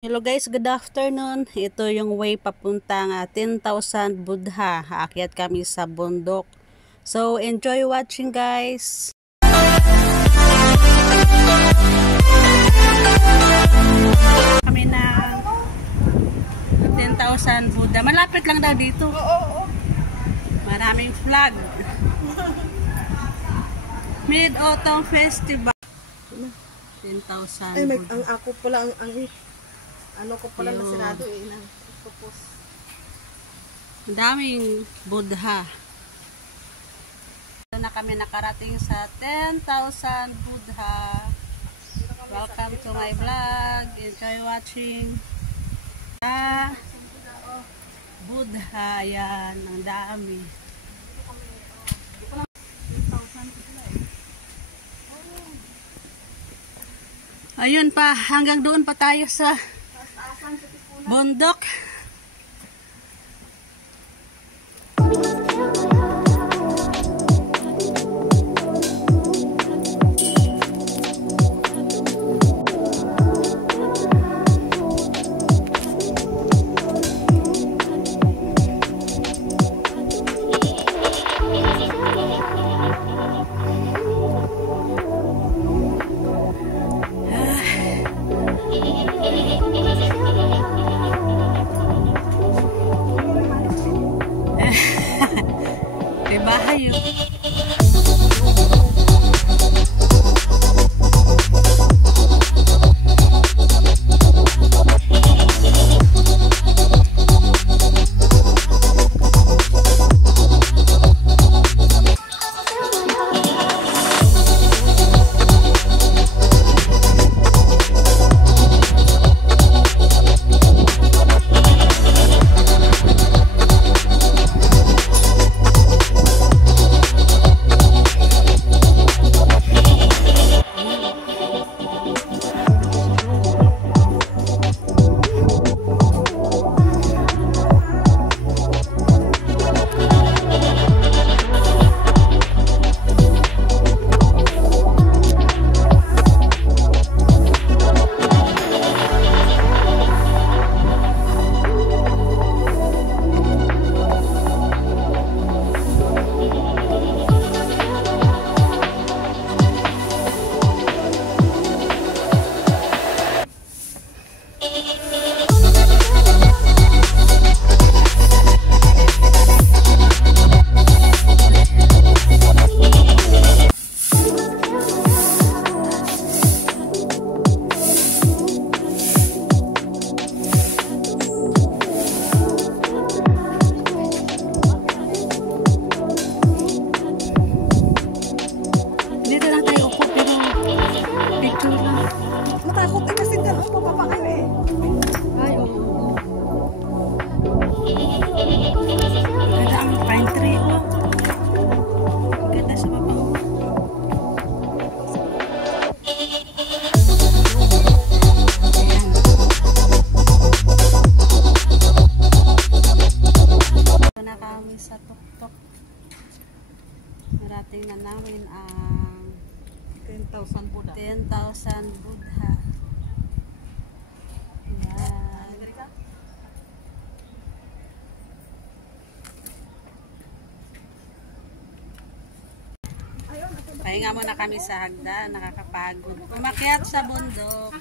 Hello guys, good afternoon. Ito yung way papuntang 10,000 Buddha. Aakyat kami sa bundok. So, enjoy watching guys. Kami na 10,000 Buddha. Malapit lang daw dito. Maraming flag. Mid-Autumn Festival. 10,000 Ay, Buddha. ang ako pala, ano ko pala nasirado pupos. Ang daming Buddha. Ito na kami nakarating sa 10,000 Buddha. Welcome to my vlog. Enjoy watching. Buddha, yan. Ang dami. Ayun pa, hanggang doon pa tayo sa bundok. May bahay yun. Dito lang tayo upo pero picture lang. Matakot kasi dyan ang papapakan Ay, oo. Ganda ang pine tree, oh. Ganda sa baba, oh. Ayan. Ito na kami sa tuktok. Narating na namin ang 10,000 Buddha. 10,000 Buddha. Yan. Pahinga muna kami sa hagdan, nakakapagod. Umakyat sa bundok.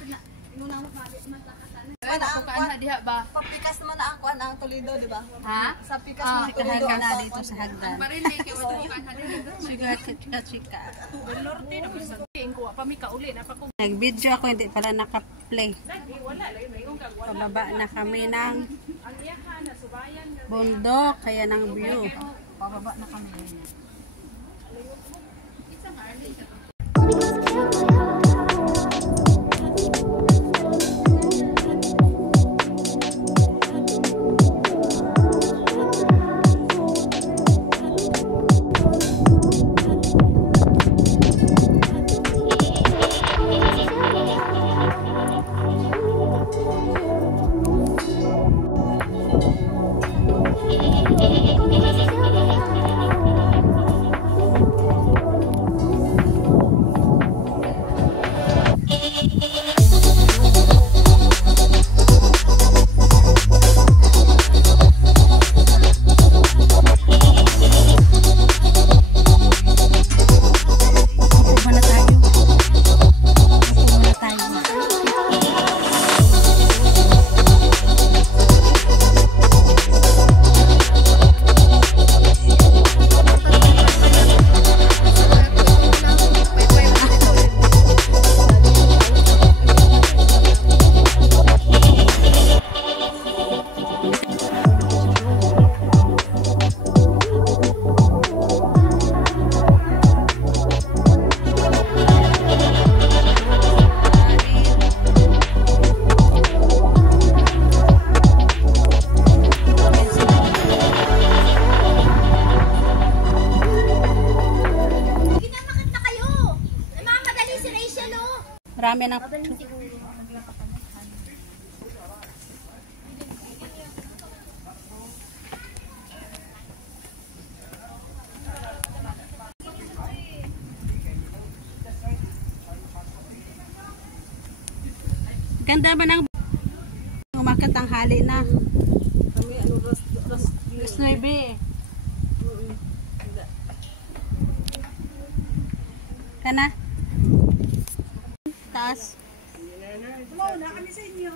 Papikas naman na ang kuan ang Toledo, di ba? Ha? Sa pikas naman ang Toledo. Ikahan ka na dito sa hagdan. Chika. Nag-video ako, hindi pala naka-play. Pababa na kami ng bundok, kaya ng view. Pababa na kami. marami ng... Ganda ba ng... Umakat ang hali na. Kami, ano, Alas 9. Kana? Taas. Wow, na kami sa inyo.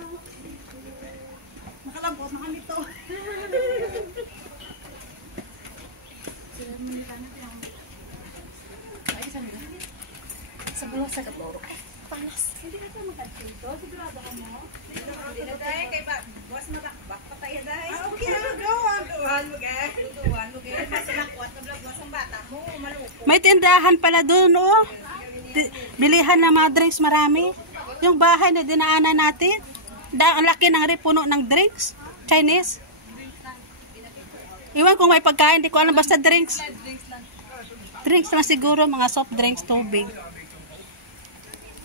Nakalambot na kami to. Sa bulas sa katoro. Panas. Hindi na tayo magkatito. Sigurado ka mo? Hindi na tayo. Kay buwas malakbak pa tayo dahil. Okay, gawan. Gawan mo gaya. Gawan mo gaya. Kasi nakuat na vlog buwas ang bata mo. Maluko. May tindahan pala doon, oh. Bilihan na mga drinks marami. Yung bahay na dinaanan natin. Ang laki ng puno ng drinks. Chinese. Iwan kung may pagkain, di ko alam, basta drinks. Drinks lang siguro, mga soft drinks, tubig.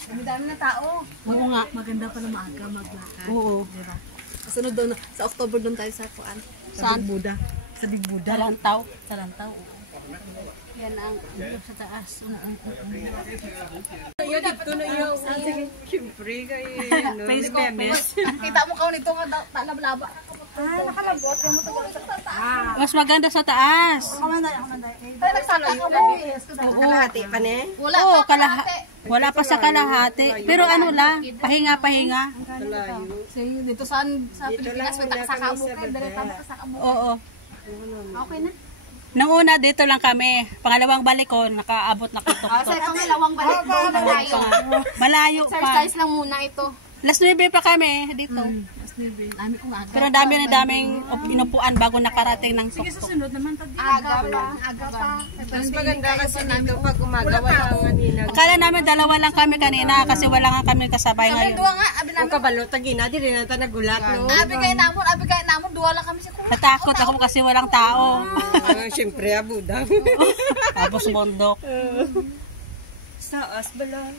Dami na tao. Oo nga. Maganda pala maaga maglakad. Oo. Diba? Kasunod doon, sa October doon tayo sa Kuan. Saan? Big Buddha. Sa Big Buddha. Dalantaw. Sa Lantaw. Yan ang view sa taas. Yan dito na yung... Sige. Siyempre kayo. Facebook. Kita mo kaw nito nga talab-laba. Nakalabot. Yung mo sa taas. Mas maganda sa taas. Ay, nagsaka ka mo. Kalahati pa ne? Oo, wala pa sa kalahati. Pero ano lang, pahinga-pahinga. Dito sa Pilipinas, may taksaka mo kayo. Dali tama taksaka mo. Oo. Okay na. Nung una, dito lang kami. Pangalawang balik ko, nakaabot na Sa kitok-tok. pangalawang balik mo. Malayo. Malayo pa. Exercise lang muna ito. Alas 9 pa kami dito. Dami kong aga. Pero daming inupuan bago nakarating ng tuktok. Aga pa. Mas maganda kasi dito pag umaga wala nga nina. Akala namin dalawa lang kami kanina kasi wala nga kami kasabay ngayon. Dua nga, abi Kung kabalo tagina di rin nata nagulat no. Abi kay namon, dua lang kami sa kuha. Natakot ako kasi walang tao. Siyempre abudang. Tapos bundok. Sa asbala.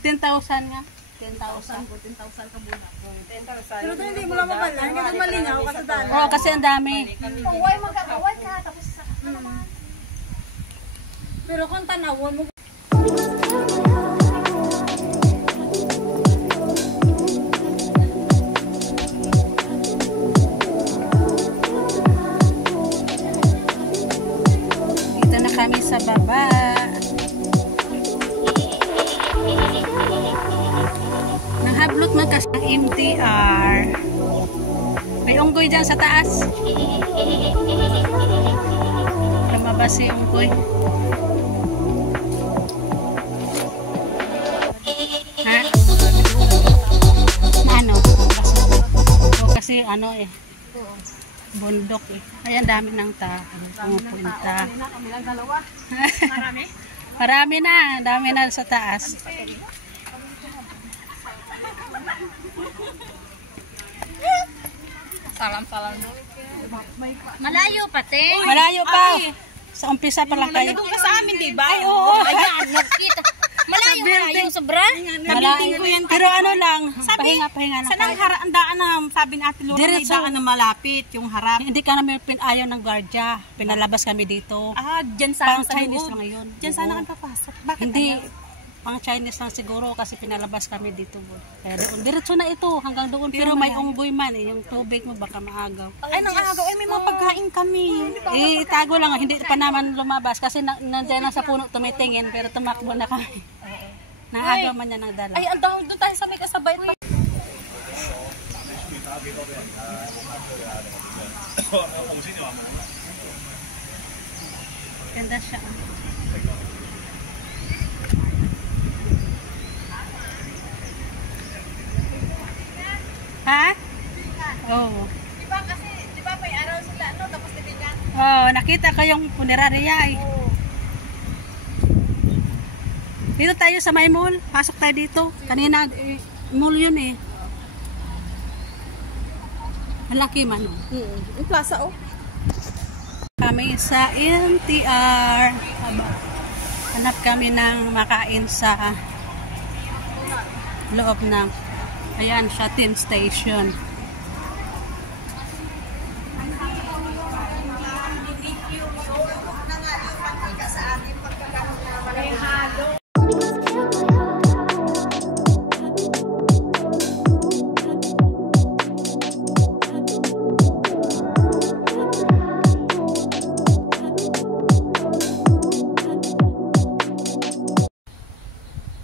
10,000 nga. 10,000. 10,000 ka muna. 10,000. Pero hindi mo lang mabalan, kasi malinaw kasi dali. Oo, kasi ang dami. Huwag magkakaway ka, tapos sa naman. Pero kung tanawon mo, Dito na kami sa baba. Nahablot man kasi ng MTR. May unggoy dyan sa taas. Lumabas si unggoy. Ha? Na ano? O kasi ano eh. Bundok eh. Ayan, dami ng pumupunta. kami lang dalawa. Marami? Marami na. Dami na sa taas. Salam-salam. Malayo pati. Malayo pa. Sa umpisa pa lang kayo. Nandun ka sa amin, di ba? Ay, oo. Ayan, nagkita. Malayo sobra. Malayo. Pero ano lang, pahinga lang. Saan ang handaan na sabi ni Ate Lora, may Diretso. daan na malapit, yung harap. Hindi ka namin ayaw ng guardia. Pinalabas kami dito. Ah, dyan sana Pang sa Chinese loob. lang yun. Dyan sana kami papasok. Bakit Hindi. ayaw? Pang Chinese lang siguro kasi pinalabas kami dito. Kaya doon. Diretso na ito hanggang doon. Pero may unggoy man eh. Yung tubig mo baka maagaw. Ay, nang agaw. Ay, may mga pagkain kami. Itago lang. Hindi pa naman lumabas. Kasi nandiyan lang sa puno tumitingin. Pero tumakbo na kami. Naagaw man niya ng dala. Ay, ang dahon doon tayo sa may kasabay. Ganda siya. Ha? Oo. Di ba may araw sila, no? Tapos tibingan. Oh, nakita ko yung punerarya eh. Dito tayo sa may mall. Pasok tayo dito. Kanina, mall yun eh. Malaki man oh. Yung plaza, oh. Kami sa NTR. Hanap kami ng makain sa loob ng, ayan, Shatin Station.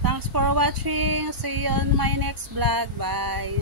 Thanks for watching. See you on my next vlog. Bye.